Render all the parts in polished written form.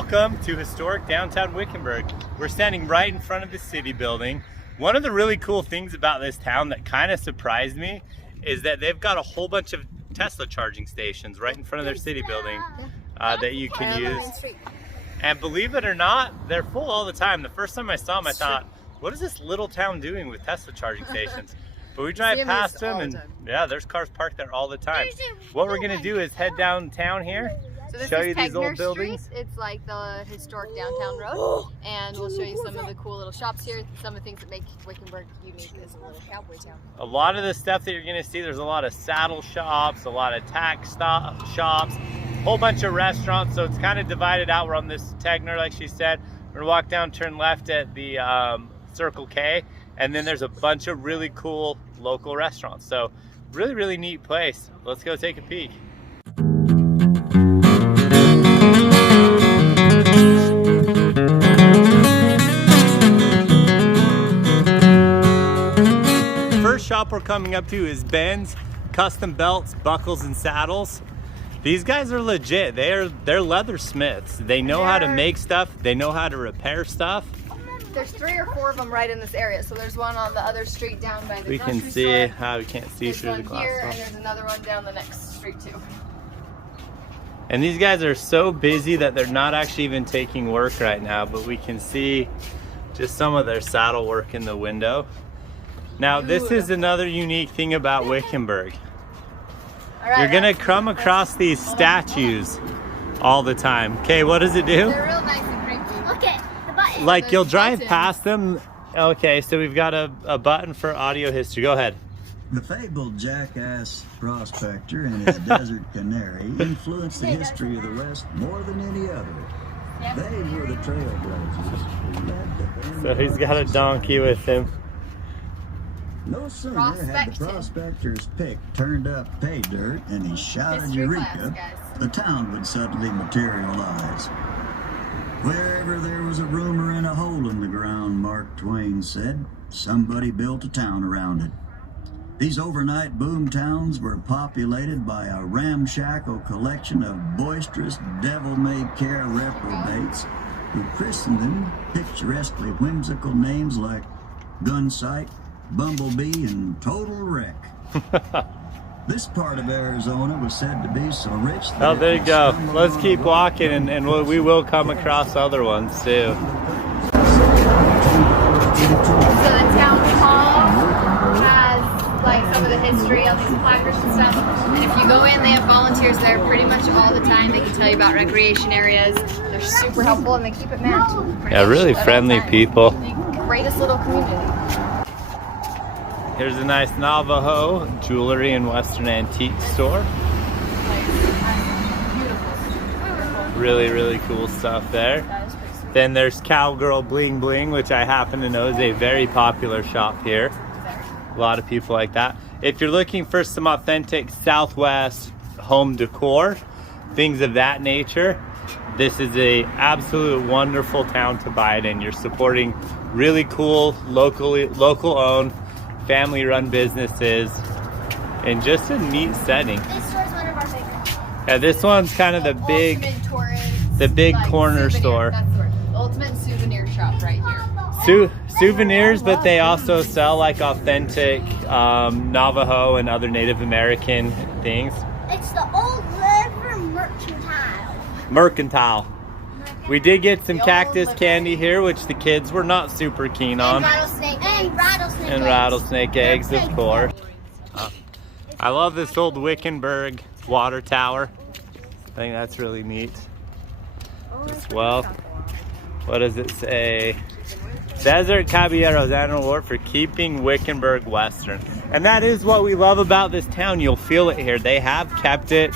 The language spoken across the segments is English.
Welcome to historic downtown Wickenburg. We're standing right in front of the city building. One of the really cool things about this town that kind of surprised me is that they've got a whole bunch of Tesla charging stations right in front of their city building that you can use. And believe it or not, they're full all the time. The first time I saw them, I thought, what is this little town doing with Tesla charging stations? But we drive past them and yeah, there's cars parked there all the time. What we're gonna do is head downtown here, show you these old buildings. It's like the historic downtown road, and we'll show you some of the cool little shops here, some of the things that make Wickenburg unique as a little cowboy town. A lot of the stuff that you're gonna see, there's a lot of saddle shops, a lot of tack shops, a whole bunch of restaurants, so it's kind of divided out. We're on this Tegner, like she said. We're gonna walk down, turn left at the Circle K, and then there's a bunch of really cool local restaurants. So really neat place. Let's go take a peek. First shop we're coming up to is Ben's Custom Belts, Buckles, and Saddles. These guys are legit. They're leathersmiths. They know how to make stuff. They know how to repair stuff. There's 3 or 4 of them right in this area. So there's one on the other street down by the we can see how we can't see through the glass. Here, and there's another one down the next street too. And these guys are so busy that they're not actually even taking work right now, but we can see just some of their saddle work in the window. Now, this is another unique thing about Wickenburg. You're gonna come across these statues all the time. Okay, what does it do? They're real nice and crinkly. Look at the button. Like you'll drive past them. Okay, so we've got a button for audio history. Go ahead. The fabled jackass prospector and his desert canary influenced the history of the West more than any other. They were the trailblazers who led the So he's got a donkey with him. No sooner had the prospector's pick turned up pay dirt and he shouted Eureka, the town would suddenly materialize. Wherever there was a rumor and a hole in the ground, Mark Twain said, somebody built a town around it. These overnight boom towns were populated by a ramshackle collection of boisterous, devil-may-care reprobates who christened them picturesquely whimsical names like Gunsight, Bumblebee, and Total Wreck. This part of Arizona was said to be so rich that... Oh, there you go. Let's keep walking, and we will come across other ones too. So the town hall has like some of the history on these placards and stuff. And if you go in, they have volunteers there pretty much all the time. They can tell you about recreation areas. They're super helpful and they keep it mapped. Yeah, really friendly people. The greatest little community. Here's a nice Navajo jewelry and Western antique store. Really cool stuff there. Then there's Cowgirl Bling Bling, which I happen to know is a very popular shop here. A lot of people like that. If you're looking for some authentic Southwest home decor, things of that nature, this is a absolute wonderful town to buy it in. You're supporting really cool, local owned, family run businesses in just a neat setting. This store's one of our favorites. Yeah, this one's kind of the big corner store. That's the word. Ultimate souvenir shop right here. Souvenirs, but they also sell like authentic Navajo and other Native American things. It's the old river Mercantile. We did get some cactus candy here, which the kids were not super keen on. And rattlesnake eggs, of course. I love this old Wickenburg water tower. I think that's really neat as well. What does it say? Desert Caballeros Annual Award for keeping Wickenburg Western. And that is what we love about this town. You'll feel it here. They have kept it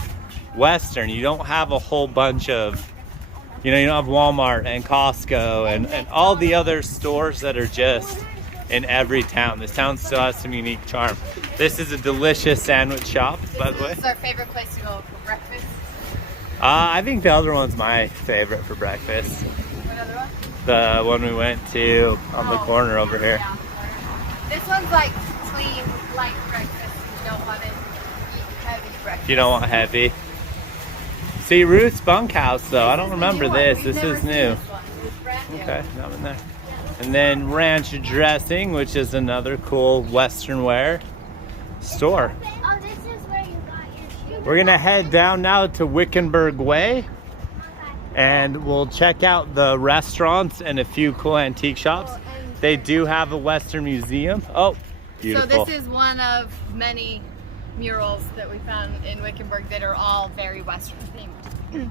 Western. You don't have a whole bunch of, you don't have Walmart and Costco and all the other stores that are just in every town. This town still has some unique charm. This is a delicious sandwich shop, by the way. This is our favorite place to go for breakfast. I think the other one's my favorite for breakfast. What other one? The one we went to on the corner over here. Yeah. This one's like clean, light breakfast. You don't want to eat heavy breakfast. You don't want heavy. See, Ruth's bunkhouse though. I don't remember this. We've This never is seen new. this one. It was brand new. Okay, not in there. And then ranch dressing, which is another cool Western wear store. Oh, this is where you got your shoes. We're gonna head down now to Wickenburg Way, and we'll check out the restaurants and a few cool antique shops. They do have a Western museum. Oh, beautiful. So this is one of many murals that we found in Wickenburg that are all very Western themed.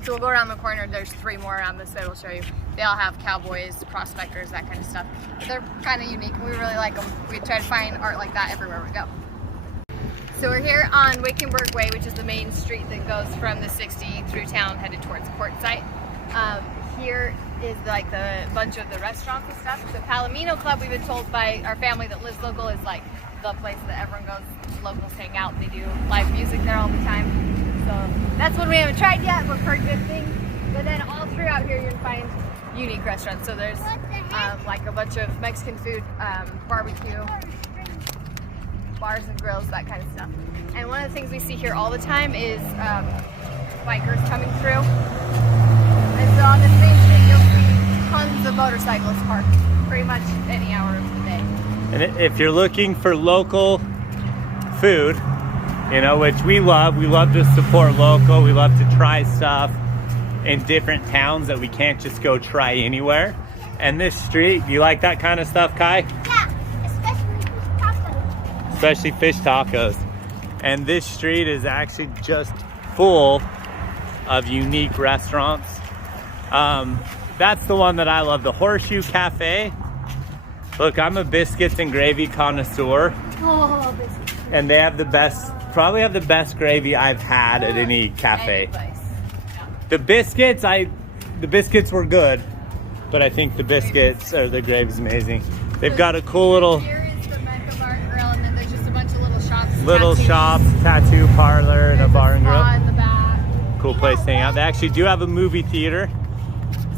So we'll go around the corner. There's 3 more around this way we'll show you. They all have cowboys, prospectors, that kind of stuff. They're kind of unique and we really like them. We try to find art like that everywhere we go. So we're here on Wickenburg Way, which is the main street that goes from the 60 through town headed towards Quartzsite. Here is like the bunch of the restaurants and stuff. So Palomino Club, we've been told by our family that lives local, is like the place that everyone goes, locals hang out. They do live music there all the time. So that's one we haven't tried yet, but heard good things. But then all throughout here you'll find unique restaurants. So there's like a bunch of Mexican food, barbecue, bars and grills, that kind of stuff. And one of the things we see here all the time is bikers coming through. And so on this main street you'll see tons of motorcycles parked pretty much any hour of the day. And if you're looking for local food, you know, which we love to support local. We love to try stuff in different towns that we can't just go try anywhere. And this street, do you like that kind of stuff, Kai? Yeah, especially fish tacos. Especially fish tacos. And this street is actually just full of unique restaurants. That's the one that I love, the Horseshoe Cafe. Look, I'm a biscuits and gravy connoisseur. Oh, biscuits. And they have the best, probably have the best gravy I've had at any cafe. The biscuits were good, but I think the biscuits or the gravy's amazing. They've got a cool little Here is the Mecca Bar and Grill, and then there's just a bunch of little shops. tattoo parlor, and a bar and grill. In the back. Cool place to hang out. They actually do have a movie theater.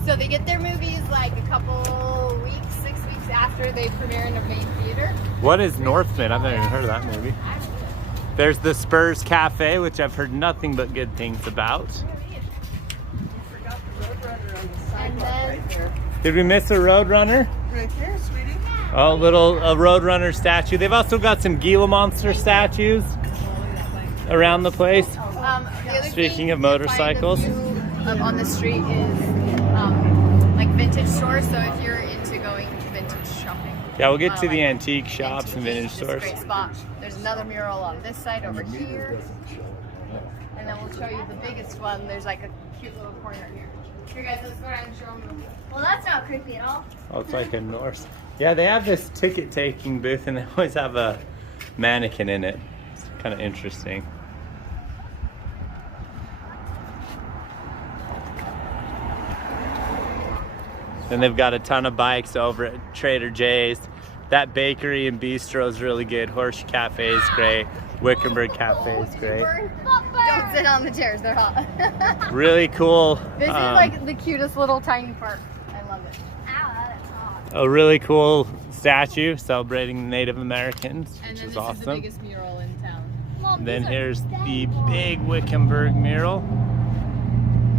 So they get their movies like a couple weeks, 6 weeks after they premiere in their main theater. What is Northman? I've never even heard of that movie. There's the Spurs Cafe, which I've heard nothing but good things about. And then Did we miss a Roadrunner? Right there, sweetie. Oh, a Roadrunner statue. They've also got some Gila Monster statues around the place. the other Speaking thing of you'll find motorcycles. a few on the street is like vintage stores. So if you're into going vintage shopping, Yeah, we'll get to the like antique shops and vintage this is a stores. great spot. There's another mural on this side over here, and then we'll show you the biggest one. There's like a cute little corner here. Here, guys, let's go around and show them. Well, that's not creepy at all. Oh, it's like a Norse. Yeah, they have this ticket taking booth and they always have a mannequin in it. It's kind of interesting. Then they've got a ton of bikes over at Trader Joe's. That bakery and bistro is really good. Horseshoe Cafe is great. Wickenburg Cafe is great. Don't sit on the chairs; they're hot. Really cool. This is like the cutest little tiny park. I love it. Ow, that's hot. A really cool statue celebrating Native Americans, And which then is this awesome. is the biggest mural in town. Mom, Then these are here's the dead. Big Wickenburg Mural.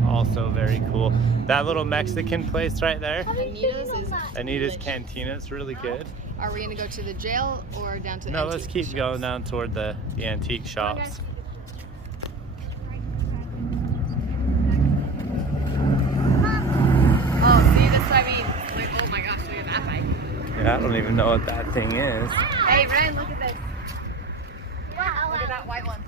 Also very cool. That little Mexican place right there, Anita's is. Anita's Cantina, is really good. Are we gonna go to the jail or down to the No, let's antique keep shops? going down toward the antique shops. Oh, see, that's what I mean. Like, oh my gosh, look at that bike. Yeah, I don't even know what that thing is. Hey, Ryan, look at this. Wow, Look at that white one.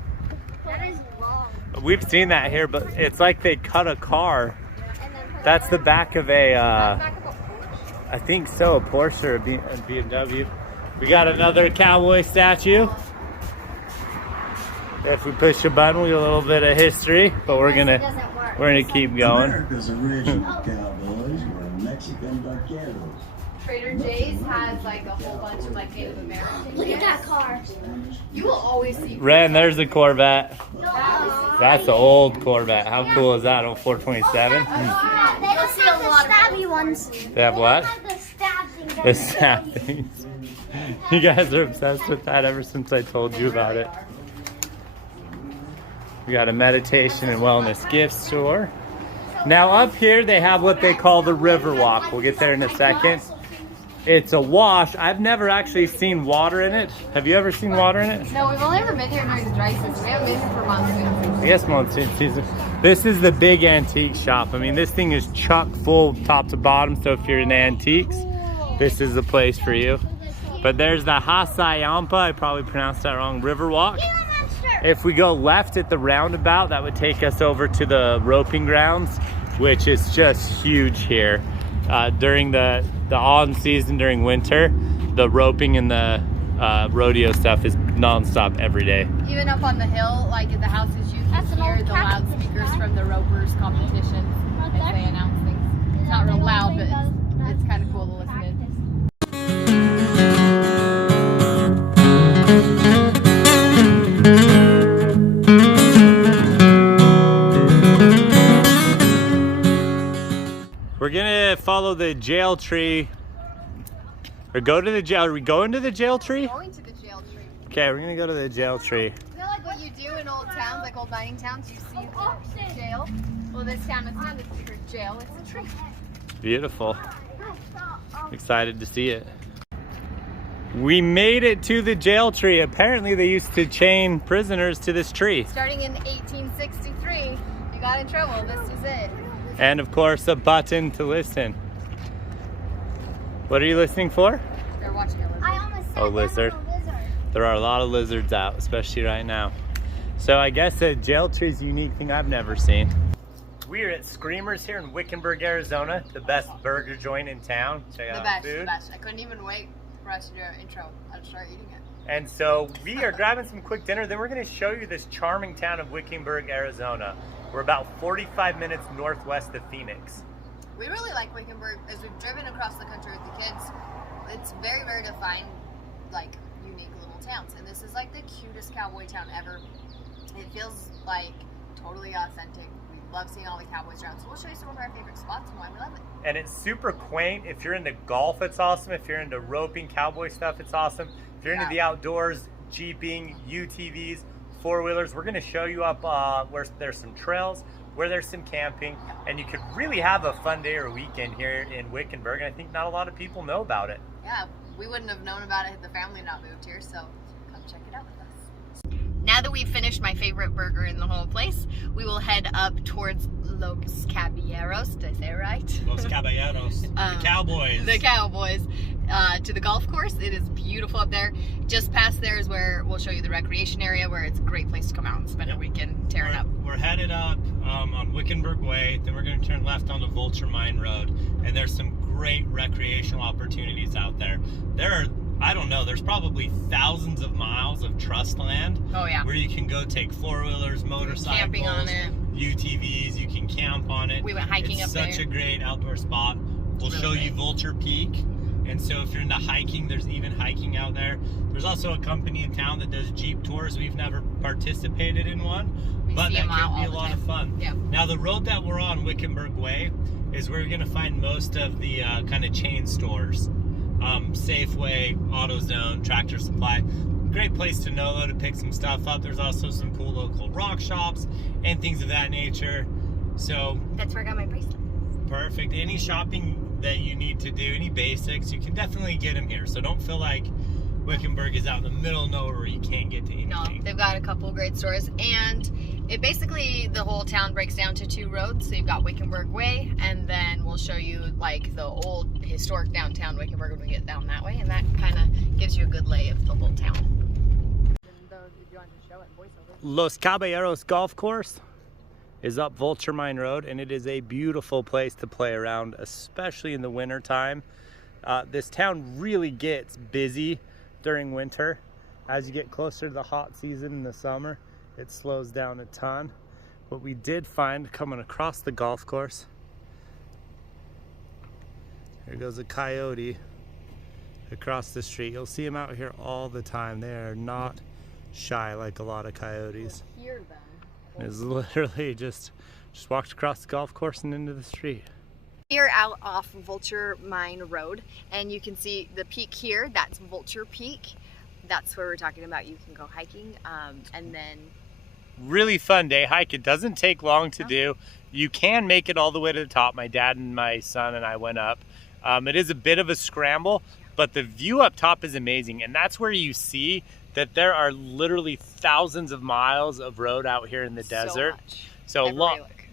that is long. We've seen that here, but it's like they cut a car. And then put That's the back of a, Back of a Porsche. I think so, a Porsche or a BMW. We got another cowboy statue. If we push a button, we'll get a little bit of history, but we're it gonna doesn't work. keep going. America's original cowboys were Mexican vaqueros. Trader Joe's has like a whole bunch of like Native American. Look at that car. You will always see. Ren, there's a Corvette. No. That's an old Corvette. How cool is that? Old 427? They don't have the stabby ones. They have what? They don't have the stab things. that The you snap kill you. things. You guys are obsessed with that ever since I told you about it. We got a meditation and wellness gift store. Now up here they have what they call the river walk. We'll get there in a second. It's a wash. I've never actually seen water in it. Have you ever seen water in it? No, we've only ever been here during the dry season. We haven't been here for monsoon season. I guess monsoon season. This is the big antique shop. I mean, this thing is chock full top to bottom, so if you're in antiques, this is the place for you. But there's the Hasayampa, I probably pronounced that wrong, river walk. If we go left at the roundabout, that would take us over to the roping grounds, which is just huge here. During the on season, during winter, the roping and the rodeo stuff is non-stop every day. Even up on the hill, like at the houses, you can hear the loudspeakers from the ropers competition as they announce things. It's not real loud, but it's kind of cool to listen in. We're gonna follow the jail tree, or go to the jail. Are we going to the jail tree? Going to the jail tree. Okay, we're gonna go to the jail tree. You know, like what you do in old towns, like old mining towns, you see the jail. Well, this town is not a jail, it's a tree. Beautiful. Excited to see it. We made it to the jail tree. Apparently they used to chain prisoners to this tree. Starting in 1863, you got in trouble, this is it. And of course, a button to listen. What are you listening for? They're watching a lizard. I almost said Oh, lizard. There are a lot of lizards out, especially right now. So I guess a jail tree is a unique thing I've never seen. We're at Screamers here in Wickenburg, Arizona, the best burger joint in town. Check out the food. The best. I couldn't even wait for us to do our intro. I'd start eating it. And so we are grabbing some quick dinner, then we're gonna show you this charming town of Wickenburg, Arizona. We're about 45 minutes northwest of Phoenix. We really like Wickenburg. As we've driven across the country with the kids, it's very rare to find like unique little towns. And this is like the cutest cowboy town ever. It feels like totally authentic. We love seeing all the cowboys around. So we'll show you some of our favorite spots and why we love it. And it's super quaint. If you're into golf, it's awesome. If you're into roping, cowboy stuff, it's awesome. If you're into the outdoors, jeeping, UTVs, four-wheelers, we're gonna show you up where there's some trails, where there's some camping, and you could really have a fun day or weekend here in Wickenburg, and I think not a lot of people know about it. Yeah, we wouldn't have known about it had the family not moved here, so come check it out with us. Now that we've finished my favorite burger in the whole place, we will head up towards Los Caballeros. Did I say it right? Los Caballeros, the Cowboys. The Cowboys. To the golf course. It is beautiful up there. Just past there is where we'll show you the recreation area, where it's a great place to come out and spend a weekend tearing up. We're headed up on Wickenburg Way, then we're going to turn left onto Vulture Mine Road, and there's some great recreational opportunities out there. There are, I don't know, there's probably thousands of miles of trust land. Oh yeah. Where you can go take four-wheelers, motorcycles, camping on it, UTVs, you can camp on it. We went hiking up there. It's such a great outdoor spot. We'll show you Vulture Peak. And so if you're into hiking, there's even hiking out there. There's also a company in town that does Jeep tours. We've never participated in one, but that could be a lot of fun. Yeah. Now the road that we're on, Wickenburg Way, is where you're gonna find most of the kind of chain stores. Safeway, AutoZone, Tractor Supply. Great place to know though, to pick some stuff up. There's also some cool local rock shops and things of that nature. So that's where I got my bracelet. Perfect. Any shopping that you need to do, any basics, you can definitely get them here. So don't feel like Wickenburg is out in the middle of nowhere where you can't get to anything. No, they've got a couple great stores, and it basically, the whole town breaks down to two roads. So you've got Wickenburg Way, and then we'll show you like the old historic downtown Wickenburg when we get down that way, and that kind of gives you a good lay of the whole town. Los Caballeros Golf Course is up Vulture Mine Road, and it is a beautiful place to play around, especially in the winter time. This town really gets busy during winter. As you get closer to the hot season in the summer, it slows down a ton. What we did find coming across the golf course, here goes a coyote across the street. You'll see them out here all the time. They are not shy like a lot of coyotes. Hear them. It's literally just walked across the golf course and into the street. We are out off Vulture Mine Road, and you can see the peak here. That's Vulture Peak. That's where we're talking about. You can go hiking, and then Really fun day hike. It doesn't take long to do. You can make it all the way to the top. My dad and my son and I went up. It is a bit of a scramble, but the view up top is amazing. And that's where you see that there are literally thousands of miles of road out here in the desert. So a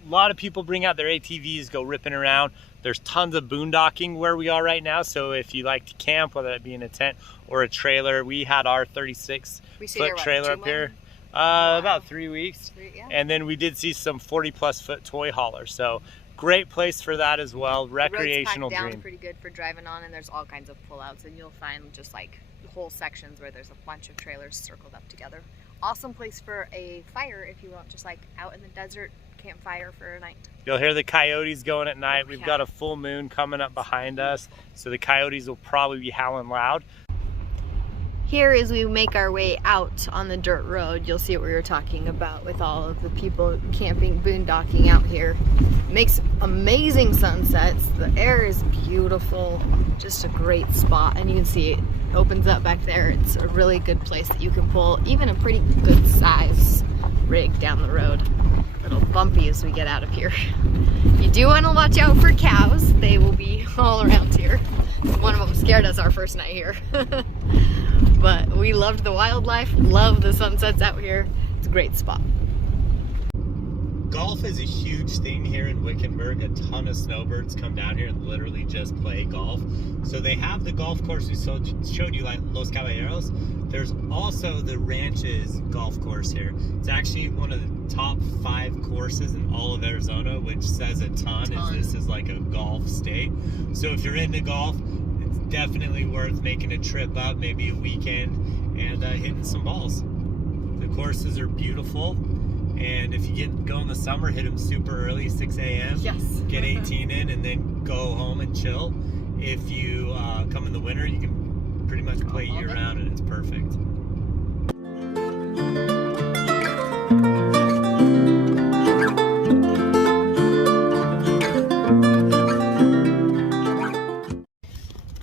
lot of people bring out their ATVs, go ripping around. There's tons of boondocking where we are right now. So if you like to camp, whether it be in a tent or a trailer, we had our 36-foot trailer up here. About 3 weeks. And then we did see some 40+ foot toy haulers. So great place for that as well. Recreational the road's packed dream. down pretty good for driving on, and there's all kinds of pullouts, and you'll find just like whole sections where there's a bunch of trailers circled up together. Awesome place for a fire if you want, just like out in the desert, campfire for a night. You'll hear the coyotes going at night. We've got a full moon coming up behind us, so the coyotes will probably be howling loud. Here, as we make our way out on the dirt road, you'll see what we were talking about with all of the people camping, boondocking out here. It makes amazing sunsets. The air is beautiful, just a great spot, and you can see it opens up back there. It's a really good place that you can pull even a pretty good size rig down the road. A little bumpy as we get out of here. You do want to watch out for cows. They will be all around here. One of them scared us our first night here. But we loved the wildlife, love the sunsets out here. It's a great spot. Golf is a huge thing here in Wickenburg. A ton of snowbirds come down here and literally just play golf. So they have the golf course we showed you, like Los Caballeros. There's also the Ranches golf course here. It's actually one of the top 5 courses in all of Arizona, which says a ton. This is like a golf state. So if you're into golf, it's definitely worth making a trip up, maybe a weekend, and hitting some balls. The courses are beautiful. And if you go in the summer, hit them super early, 6 a.m. Yes. Get 18 in and then go home and chill. If you come in the winter, you can pretty much play year round and it's perfect.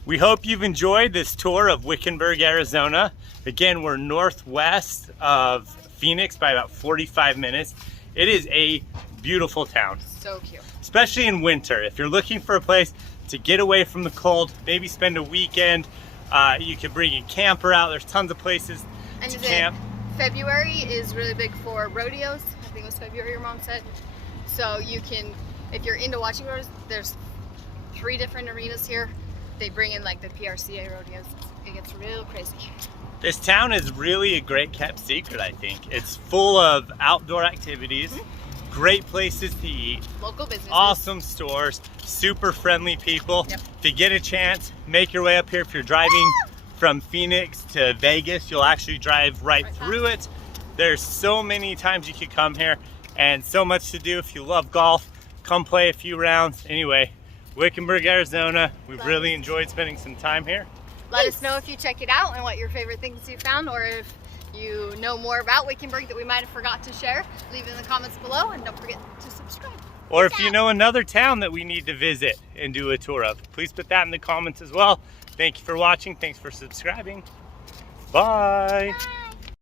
We hope you've enjoyed this tour of Wickenburg, Arizona. Again, we're northwest of Phoenix by about 45 minutes. It is a beautiful town. So cute. Especially in winter. If you're looking for a place to get away from the cold, maybe spend a weekend, you can bring your camper out. There's tons of places to camp. February is really big for rodeos. I think it was February your mom said. So you can, if you're into watching rodeos, there's 3 different arenas here. They bring in like the PRCA rodeos. It gets real crazy. This town is really a great kept secret, I think. It's full of outdoor activities, great places to eat, local businesses, awesome stores, super friendly people. If you get a chance, make your way up here. If you're driving from Phoenix to Vegas, you'll actually drive right through it. There's so many times you could come here and so much to do. If you love golf, come play a few rounds. Anyway, Wickenburg, Arizona. We've really enjoyed spending some time here. Let us know if you check it out and what your favorite things you found, or if you know more about Wickenburg that we might have forgot to share. Leave it in the comments below, and don't forget to subscribe. Or if you know another town that we need to visit and do a tour of, please put that in the comments as well. Thank you for watching. Thanks for subscribing. Bye.